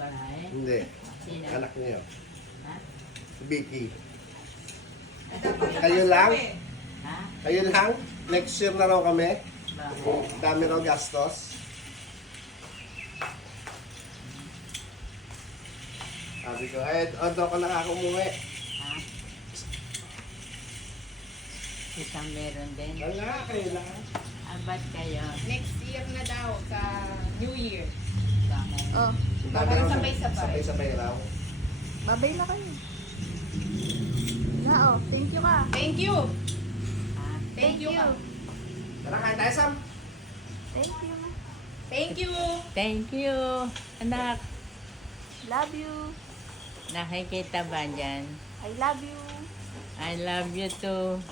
bahay? Hindi. Sino? Anak niyo. Ha? Si Vicky. Dapat Kayo lang? Ha? Kayo lang? Next year na raw kami. Bakit? Dami raw gastos. Sabi ko, odo ko na ako umuwi. Ha? Isang meron din. Wala, kayo lang. Abat kayo. Next year na daw sa New Year. Bakit? Oh, Dami Parang raw- sabay-sabay. Sabay-sabay raw. babay na kayo. Na, oh, thank you ka. Thank you. Ha? Thank you. Tara, kain tayo, Sam. Thank you. Thank you. Thank you, anak. Love you. Nakikita ba dyan? I love you. I love you too.